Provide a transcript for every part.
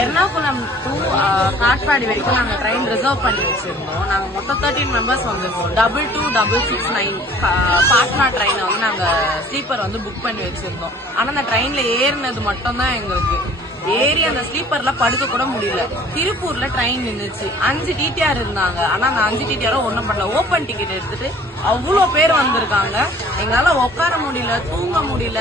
Ernakulam to Katpadi வரைக்கும் நாங்கள் train reserve பண்ணி வச்சுருந்தோம். நாங்கள் மொத்தம் தேர்ட்டீன் மெம்பர்ஸ் வந்திருக்கோம் double two double six nine Patna ட்ரெயினை வந்து நாங்கள் ஸ்லீப்பர் வந்து புக் பண்ணி வச்சுருந்தோம். ஆனால் அந்த ட்ரெயினில் ஏறினது மட்டும்தான் எங்களுக்கு. ஏறி அந்த ஸ்லீப்பர்ல படுக்க கூட முடியல. திருப்பூர்ல ட்ரெயின் நின்றுச்சு அஞ்சு டிடிஆர் இருந்தாங்க. ஆனா அந்த அஞ்சு டிடிஆரோ ஒன்றும் பண்ணல. ஓப்பன் டிக்கெட் எடுத்துட்டு அவ்வளோ பேர் வந்திருக்காங்க. எங்களால உட்கார முடியல தூங்க முடியல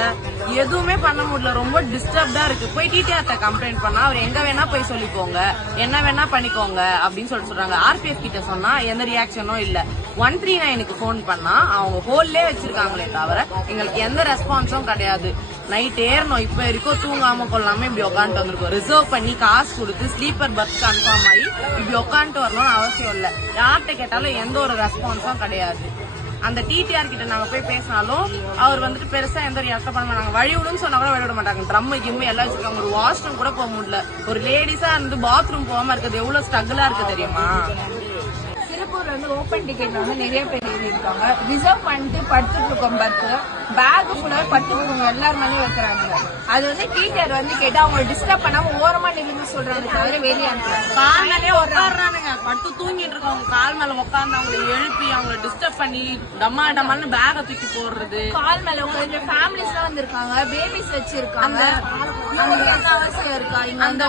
எதுவுமே பண்ண முடியல. ரொம்ப டிஸ்டர்ப்டா இருக்கு. போய் டிடிஆர்ட்ட கம்ப்ளைண்ட் பண்ணா அவர் எங்க வேணா போய் சொல்லிக்கோங்க. என்ன வேணா பண்ணிக்கோங்க. அப்படின்னு சொல்லி சொல்றாங்க. ஆர்பிஎஃப் கிட்ட சொன்னா எந்த ரியாக்ஷனும் இல்ல. ஒன் த்ரீ நைனுக்கு ஃபோன் பண்ணா அவங்க ஹோல்லே வச்சிருக்காங்களே தவிர எங்களுக்கு எந்த ரெஸ்பான்ஸும் கிடையாது. நைட் ஏறணும். இப்ப வரைக்கும் தூங்காம கொள்ளாம இப்படி உட்காந்துட்டு வந்திருக்கோம். ரிசர்வ் பண்ணி காசு கொடுத்து ஸ்லீப்பர் பஸ் கன்ஃபார்ம் ஆகி இப்படி உட்காந்துட்டு வரணும்னு அவசியம் இல்ல. யார்கிட்ட கேட்டாலும் எந்த ஒரு ரெஸ்பான்ஸும் கிடையாது. அந்த டிடிஆர் கிட்ட நாங்க போய் பேசினாலும் அவர் வந்துட்டு பெருசா எந்த ஒரு இடத்த பண்ண மாட்டாங்க. வழி விடுன்னு சொன்னா கூட வழி விட மாட்டாங்க. ட்ரம் கிம்மு எல்லாம் வச்சிருக்காங்க. ஒரு வாஷ்ரூம் கூட போக முடியல. ஒரு லேடிஸா இருந்து பாத்ரூம் போகாம இருக்கிறது எவ்வளவு ஸ்ட்ரகிளா இருக்கு தெரியுமா? திருப்பூர்ல வந்து ஓப்பன் டிக்கெட்ல வந்து நிறைய பேர் எழுதியிருக்காங்க ரிசர்வ் பண்ணிட்டு படுத்துட்டு இருக்கோம் பர்த் பேக் ஃபுல்லாவே படுத்துட்டு இருக்கவங்க எல்லார் மேலேயும் வைக்கிறாங்க. அது வந்து டீச்சர் வந்து கேட்டா அவங்க டிஸ்டர்ப் பண்ணாம ஓரமா நிலுங்க சொல்றாங்க தவிர வெளியே அனுப்புறாங்க மேலே உட்காடுறானுங்க படுத்து தூங்கிட்டு இருக்கவங்க கால் மேல உட்கார்ந்து அவங்களை எழுப்பி அவங்களை டிஸ்டர்ப் பண்ணி டம்மா டம்மான்னு பேக தூக்கி போடுறது. கால் மேல உங்க ஃபேமிலிஸ் எல்லாம் வந்திருக்காங்க பேபிஸ் வச்சிருக்காங்க.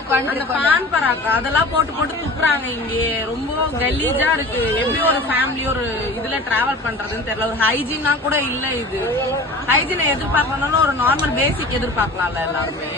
உட்காந்து அந்த பான் பராக்கா அதெல்லாம் போட்டு போட்டு துப்புறாங்க இங்கே. ரொம்ப கலீஜா இருக்கு. எப்படி ஒரு ஃபேமிலி ஒரு இதுல டிராவல் பண்றதுன்னு தெரியல. ஒரு ஹைஜீனா கூட இல்ல இது. ஹைஜீனை எதிர்பார்க்கணும்னா ஒரு நார்மல் பேசிக் எதிர்பார்க்கலாம்ல எல்லாருமே.